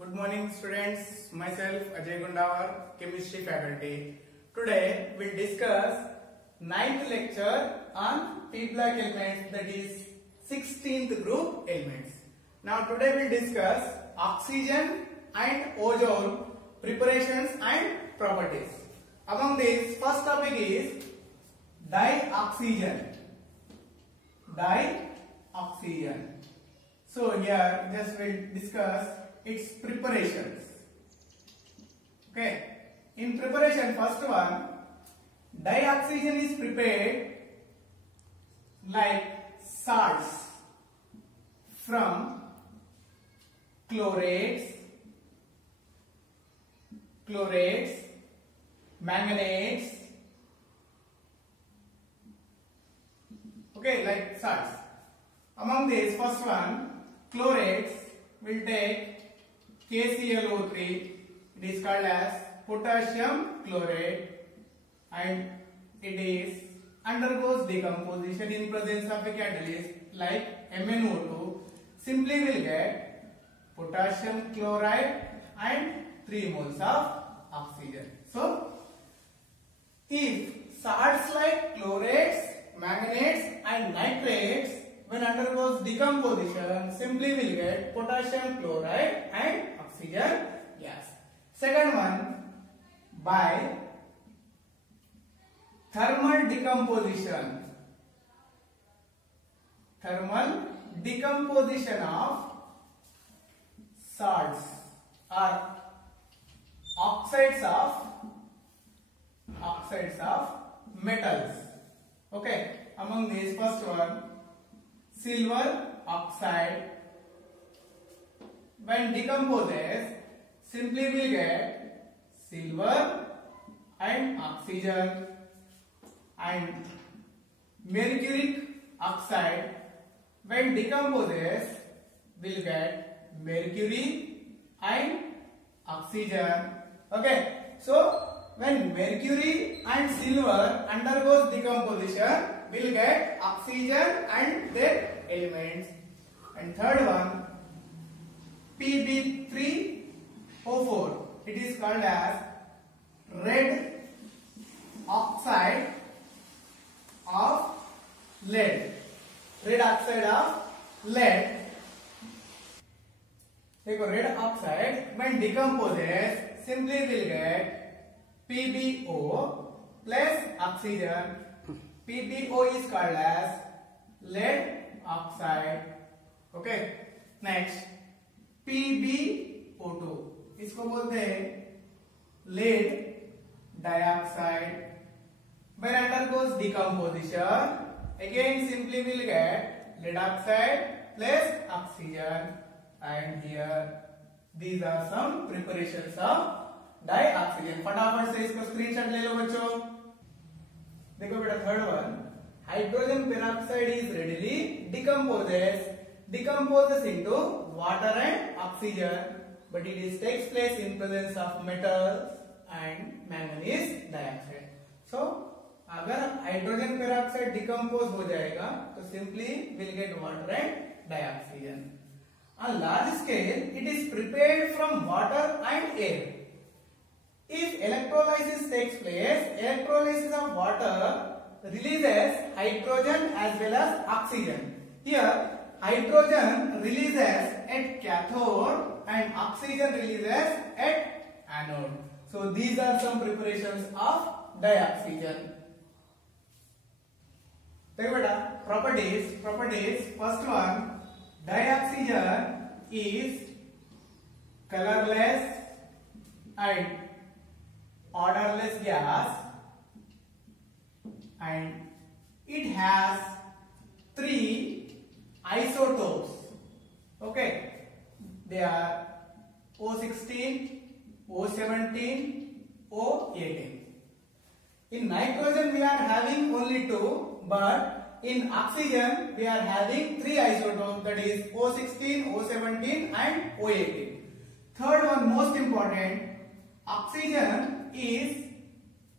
Good morning students, myself Ajay Gundawar, chemistry faculty. Today we'll discuss 9th lecture on P-block elements, that is 16th group elements. Now today we'll discuss oxygen and ozone preparations and properties. Among these, first topic is dioxygen. Dioxygen. So here just we'll discuss its preparations. Okay. In preparation, first one, dioxygen is prepared like salts from chlorates, manganetes. Okay, like salts. Among these, first one, chlorates, will take KClO3, it is called as potassium chlorate, and it is undergoes decomposition in presence of a catalyst like MnO2. Simply will get potassium chloride and 3 moles of oxygen. So, if salts like chlorates, manganetes and nitrates, when undergoes decomposition, simply will get potassium chloride and oxygen gas. Second one, by thermal decomposition. Thermal decomposition of salts or oxides of metals. Okay, among these, first one, silver oxide, when decomposes, simply will get silver and oxygen, and mercuric oxide, when decomposes, will get mercury and oxygen. Okay, so when mercury and silver undergoes decomposition, will get oxygen and their elements. And third one, Pb3O4, it is called as red oxide of lead. Red oxide of lead. Take red oxide, when decomposes, simply will get PbO plus oxygen. PbO is called as lead oxide. Okay. Next, PbO2, इसको बोलते हैं lead dioxide. When undergoes decomposition, again simply will get lead oxide plus oxygen. And here these are some preparations of dioxygen. फटाफट से इसको screenshot ले लो बच्चों. देखो बेटा, third one, hydrogen peroxide is readily decomposes into water and oxygen, but it is takes place in presence of metals and manganese dioxide. So अगर hydrogen peroxide decompose हो जाएगा तो simply will get water and dioxygen. On large scale, it is prepared from water and air. If electrolysis takes place, electrolysis of water releases hydrogen as well as oxygen. Here, hydrogen releases at cathode and oxygen releases at anode. So these are some preparations of dioxygen. Take beta, properties. First one, dioxygen is colorless and odorless gas, and it has 3 isotopes. Okay, they are O16, O17, O18. In nitrogen we are having only 2, but in oxygen we are having 3 isotopes, that is O16, O17 and O18. Third one, most important, oxygen is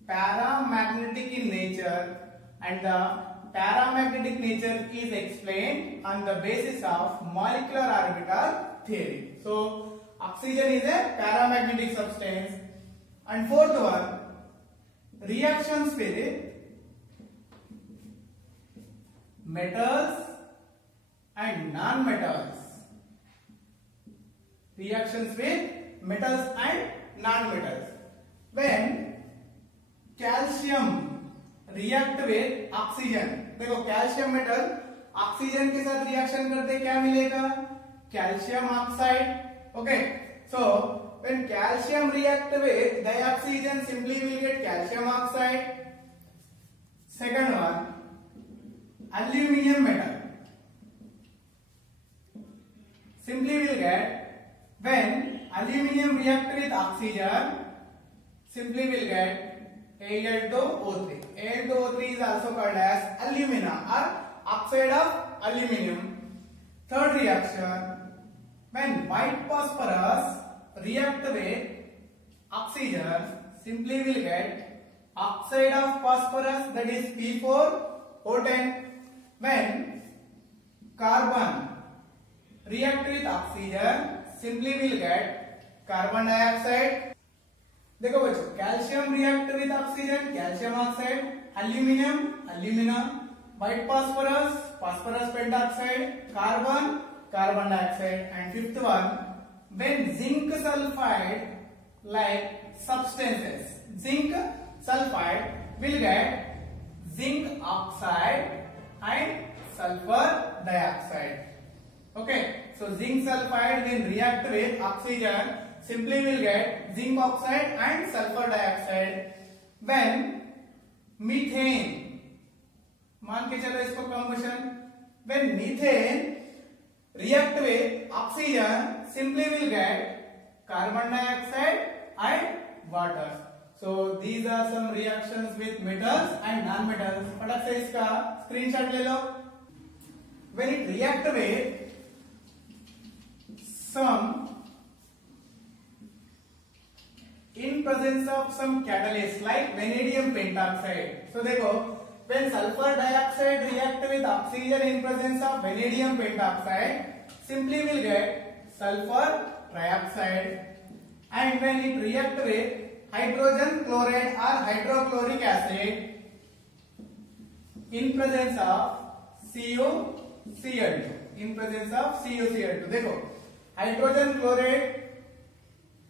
paramagnetic in nature, and the paramagnetic nature is explained on the basis of molecular orbital theory. So oxygen is a paramagnetic substance. And fourth one, reactions with metals and non-metals. Reactions with metals and non-metals. When calcium react with oxygen, देखो calcium metal oxygen के साथ reaction करते क्या मिलेगा? Calcium oxide. Okay, so when calcium react with dioxygen, simply will get calcium oxide. Second one, aluminium metal. Simply will get when aluminium react with oxygen, simply will get Al2O3. Al2O3 is also called as alumina or oxide of aluminium. Third reaction, when white phosphorus react with oxygen, simply will get oxide of phosphorus, that is P4O10. When carbon react with oxygen, simply will get carbon dioxide. देखो बच्चों, calcium react with oxygen, calcium oxide, aluminium, alumina, white phosphorus, phosphorus pentoxide, carbon, carbon dioxide. And fifth one, when zinc sulfide like substances, zinc sulfide will get zinc oxide and sulfur dioxide. Okay, so zinc sulfide when react with oxygen, simply will get zinc oxide and sulfur dioxide. When methane, मान के चलो इसको combustion, when methane react with oxygen, simply will get carbon dioxide and water. So these are some reactions with metals and non-metals. फटाक से इसका screenshot ले लो. When it react with some in presence of some catalyst like vanadium pentoxide. So देखो, when sulfur dioxide react with oxygen in presence of vanadium pentoxide, simply will get sulfur trioxide. And when it react with hydrogen chloride or hydrochloric acid in presence of CuCl2, in presence of CuCl2, देखो hydrogen chloride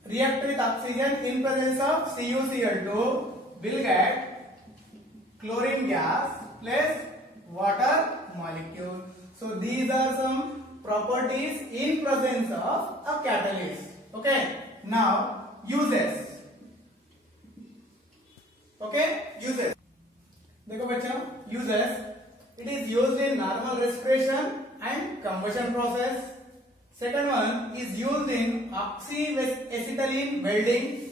react with oxygen in presence of CuCl2 will get chlorine gas plus water molecule. So these are some properties in presence of a catalyst. Okay, now uses. Okay, uses. देखो बच्चों, uses. It is used in normal respiration and combustion process. Second one is used in oxyacetylene welding.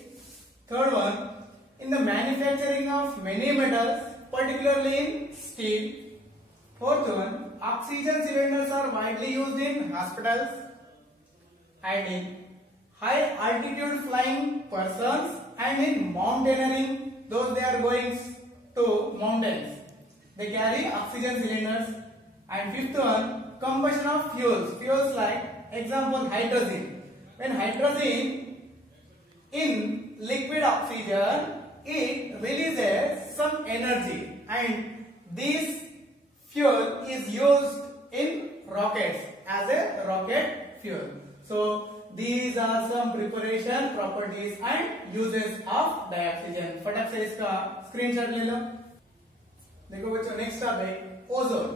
Third one, in the manufacturing of many metals, particularly in steel. Fourth one, oxygen cylinders are widely used in hospitals and in high altitude flying persons and in mountaineering, those they are going to mountains. They carry oxygen cylinders. And fifth one, combustion of fuels. Fuels like example hydrogen. When hydrogen in liquid oxygen, it releases some energy, and this fuel is used in rockets as a rocket fuel. So these are some preparation, properties and uses of dioxygen. फटाक से इसका screenshot ले लो. देखो बच्चों, next topic ozone.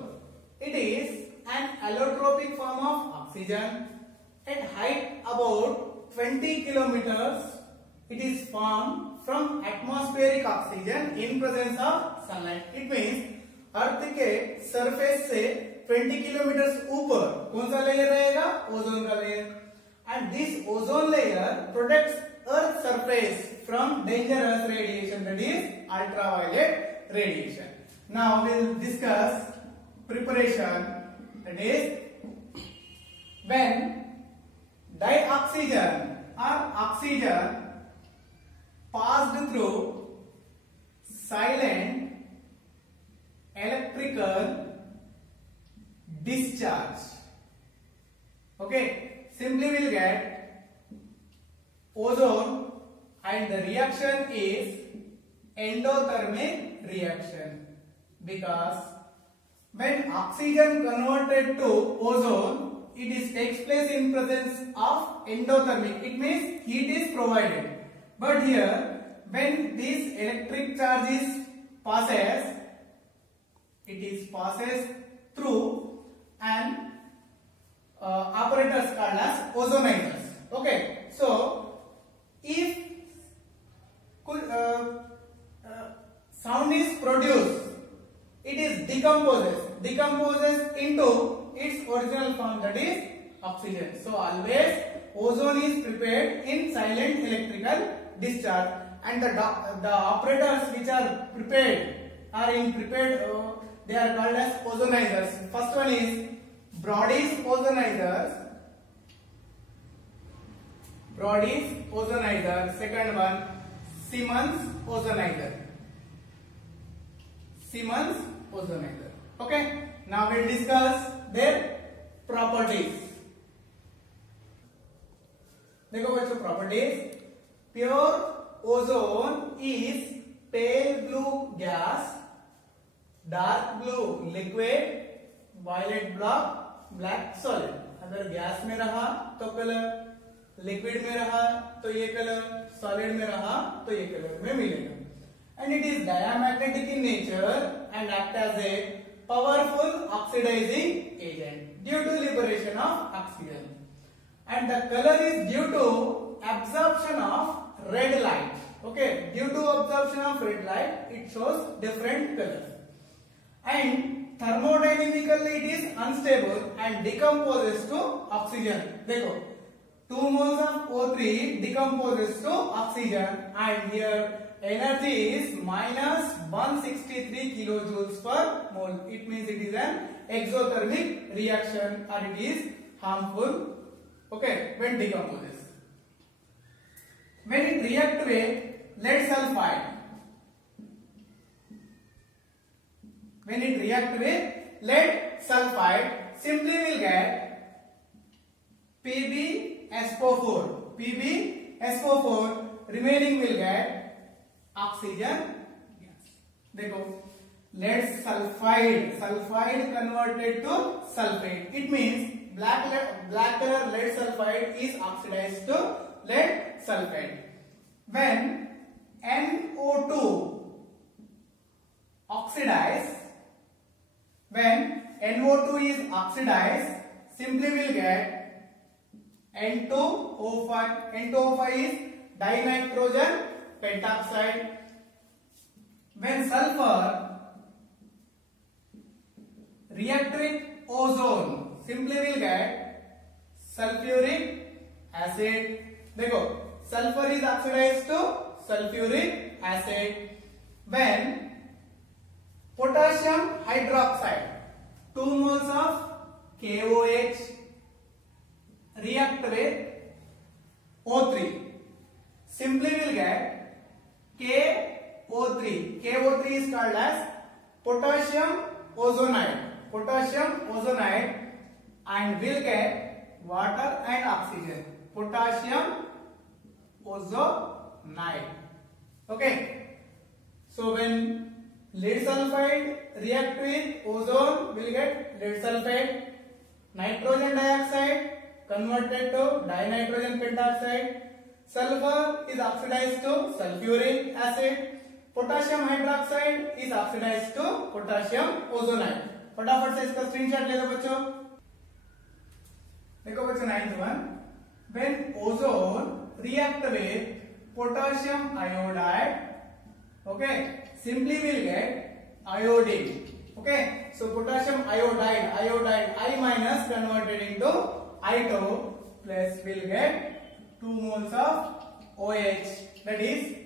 It is an allotropic form of oxygen. At height about 20 kilometers, it is formed from atmospheric oxygen in presence of sunlight. It means अर्थ के surface से 20 kilometre ऊपर कौन सा लेयर रहेगा? ओजोन का layer. And this ozone layer protects Earth's surface from dangerous radiation, that is ultraviolet radiation. Now we'll discuss preparation, that is when dioxygen or oxygen passed through silent electrical discharge. Okay, simply we'll get ozone, and the reaction is endothermic reaction, because when oxygen converted to ozone, it takes place in presence of endothermic. It means heat is provided. But here, when this electric charge is passes, passes through an apparatus called as ozonizers. Okay, so if sound is produced, it is decomposes into its original form, that is oxygen. So always ozone is prepared in silent electrical discharge, and the operators which are prepared they are called as ozonizers. First one is Brody's ozonizers. Second one, Siemens ozonizer. Okay, now we'll discuss their properties. देखो बच्चों, properties. Pure ozone is pale blue gas, dark blue liquid, violet black solid. अगर gas में रहा तो colour, liquid में रहा तो ये कलर, सॉलिड में रहा तो ये कलर में मिलेगा. And it is diamagnetic in nature and act as a powerful oxidizing agent due to liberation of oxygen. And the color is due to absorption of red light. Okay, due to absorption of red light, it shows different colors. And thermodynamically it is unstable and decomposes to oxygen. देखो, 2 moles of O3 decomposes to oxygen, and here energy is minus 163 kilojoules per mole. It means it is an exothermic reaction, or it is harmful, okay, when decomposes. When it reacts with lead sulfide, simply will get PbSO4. Remaining will get oxygen gas. देखो, lead sulfide converted to sulfate. It means black color lead sulfide is oxidized to lead sulfate. When NO2 is oxidized, simply will get N2O5. N2O5 is dinitrogen pentoxide. When sulfur react with ozone, simply will get sulfuric acid. देखो, sulfur is oxidized to sulfuric acid. When potassium hydroxide, 2 moles of KOH react with O3, simply will get KO3. KO3 is called as potassium ozonide, and will get water and oxygen. Potassium ozonide. Okay. So when lead sulfide react with ozone, will get lead sulfate. Nitrogen dioxide converted to dinitrogen pentoxide. Sulfur is oxidized to sulfuric acid. Potassium hydroxide is oxidized to potassium ozonide. फटाफट से इसका screenshot ले लो बच्चों. देखो बच्चों, 9th one. When ozone react with potassium iodide, okay, simply will get iodine. Okay, so potassium iodide, I minus converted into I2 plus will get 2 moles of OH, that is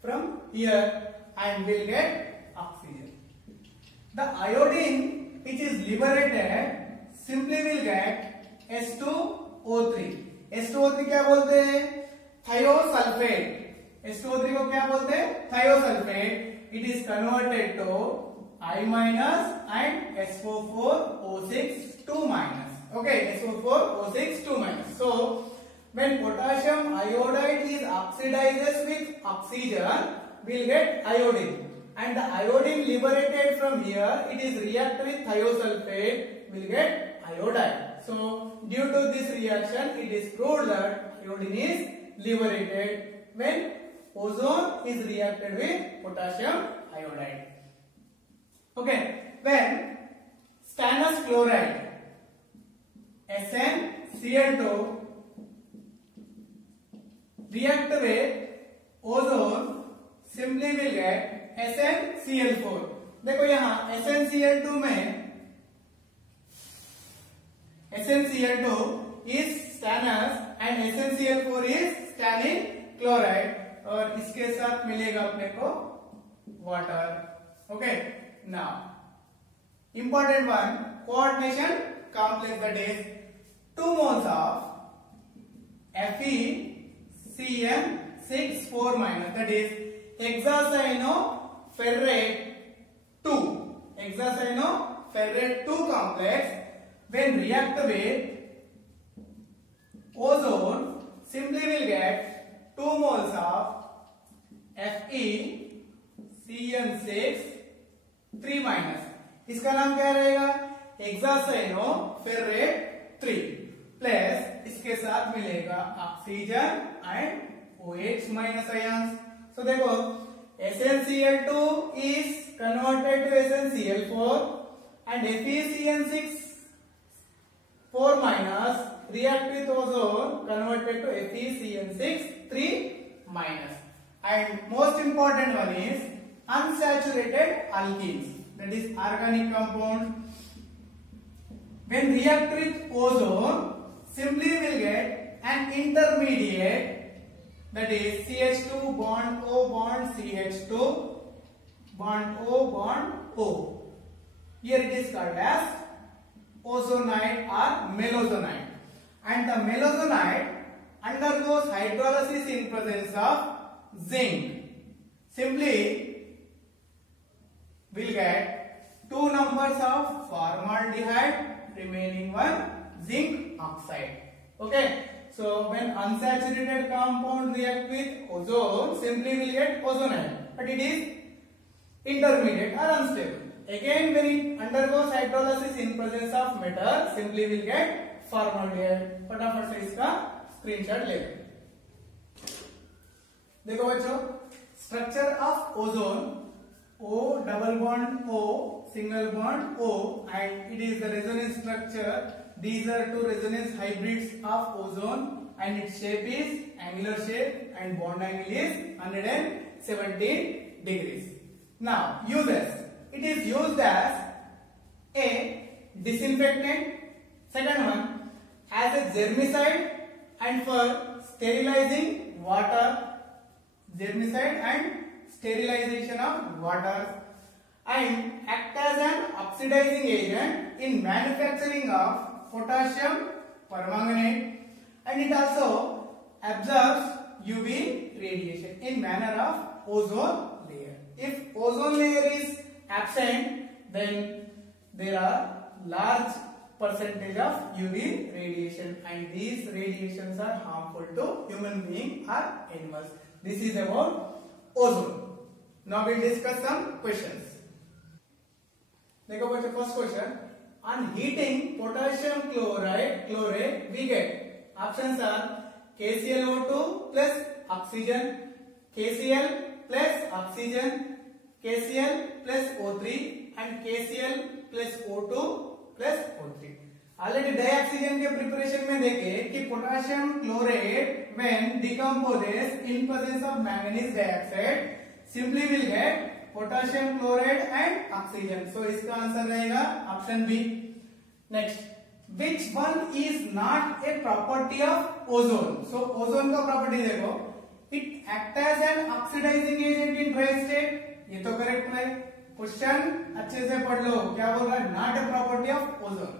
from here, and will get oxygen. The iodine which is liberated simply will get S2O3. S2O3 क्या बोलते हैं? Thiosulfate. S2O3 को क्या बोलते हैं? Thiosulfate. It is converted to I minus and SO4O6 2 minus. Okay, SO4O6 2 minus. So when potassium iodide is oxidizes with oxygen, we'll get iodine. And the iodine liberated from here, it is react with thiosulfate, we'll get iodide. So due to this reaction, it is proved that iodine is liberated when ozone is reacted with potassium iodide. Okay, when stannous chloride SnCl2 react with ozone, simply will get SnCl4. देखो यहाँ SnCl2 में SnCl2 is stannous and SnCl4 is stannine chloride और इसके साथ मिलेगा अपने को water. Okay, now important one, coordination complex, that is 2 moles of FeCN6 4-, that is hexacyanoferrate 2. Hexacyanoferrate 2 complex when react with ozone, simply will get 2 moles of FeCN6 3-. इसका नाम क्या रहेगा? हेक्सासाइनोफेरेट 3 प्लस इसके साथ मिलेगा oxygen and OH minus ions. So देखो SnCl2 is converted to SnCl4 and FeCN6 4- react with ozone converted to FeCN6 3-. And most important one is unsaturated alkenes, that is organic compound. When react with ozone, simply will get an intermediate, that is CH2 bond O bond CH2 bond O bond O. Here it is called as ozonide or melasonide. And the melasonide undergoes hydrolysis in presence of zinc. Simply will get 2 numbers of formaldehyde, remaining 1 zinc oxide. Okay, so when unsaturated compound react with ozone, simply will get ozonide, but it is intermediate or unstable. Again, when it undergoes hydrolysis in presence of metal, simply will get formaldehyde. फटाफट से इसका screenshot ले लो. देखो बच्चों, structure of ozone, O double bond O, single bond O, and it is the resonance structure. These are 2 resonance hybrids of ozone, and its shape is angular shape and bond angle is 117 degrees. Now uses, it is used as a disinfectant, second one as a germicide and for sterilizing water, germicide and sterilization of water, and act as an oxidizing agent in manufacturing of potassium permanganate, and it also absorbs UV radiation in manner of ozone layer. If ozone layer is absent, then there are large percentage of UV radiation, and these radiations are harmful to human being or animals. This is about ozone. Now we'll discuss some questions. देखो बच्चों, first question, on heating potassium chlorate we get options are KClO2 plus oxygen, KCl plus oxygen, KCl plus O3 and KCl plus O2 plus O3. Already dioxygen के preparation में देखे कि potassium chlorate when decomposes in presence of manganese dioxide, simply will get potassium chloride and oxygen. So इसका answer रहेगा option B. Next, which one is not a property of ozone? So ozone का property देखो, it act as an oxidizing agent in dry state. ये तो correct है. Question अच्छे से पढ़ लो, क्या बोल रहा है? Not a property of ozone.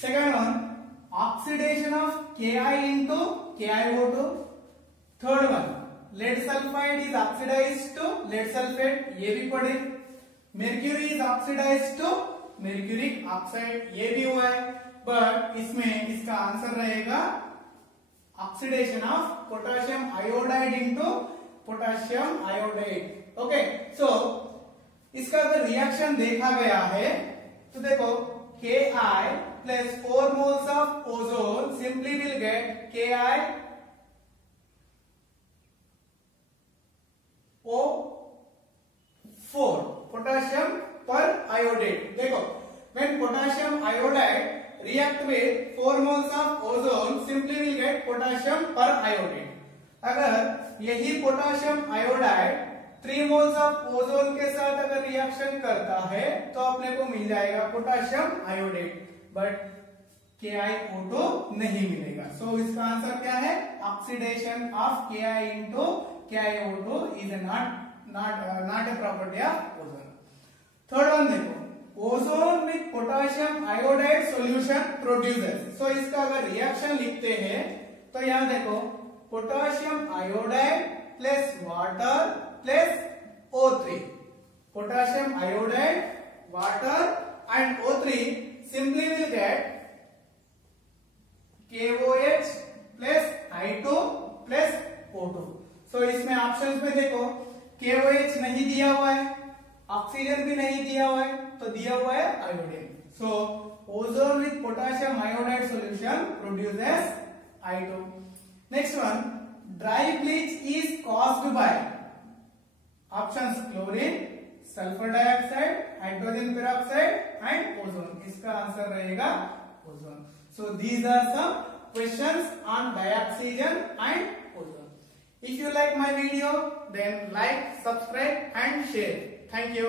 Second one, oxidation of Ki into KiO2. Third one, lead sulfide is oxidized to lead sulfate, ये भी पढ़े. mercury is oxidized to mercuric oxide, ये भी हुआ है. बट इसमें इसका आंसर रहेगा oxidation of potassium iodide into potassium iodide. Okay, so इसका अगर रिएक्शन देखा गया है तो देखो Ki plus 4 moles of ozone simply will get Ki O4 potassium periodate। देखो when potassium iodide react with 4 moles of ozone simply will get potassium periodate। अगर यही potassium iodide 3 moles of ozone के साथ अगर रिएक्शन करता है तो अपने को मिल जाएगा पोटेशियम आयोडेट, बट KiO2 नहीं मिलेगा। सो इसका आंसर क्या है? Oxidation of Ki into KiO2 is not a property of ozone. Third one देखो, ozone with potassium iodide solution produces. So इसका अगर रिएक्शन लिखते हैं तो यहां देखो potassium iodide plus water plus O3, potassium iodide, water and O3 simply will get KOH plus I2 plus O2। सो इसमें options में देखो KOH नहीं दिया हुआ है, ऑक्सीजन भी नहीं दिया हुआ है, तो दिया हुआ है iodine. So ozone with potassium iodide solution produces I2। Next one, dry bleach is caused by options chlorine, sulphur dioxide, hydrogen peroxide and ozone. इसका आंसर रहेगा ozone. So these are some questions on dioxygen and ozone. If you like my video, then like, subscribe and share. Thank you.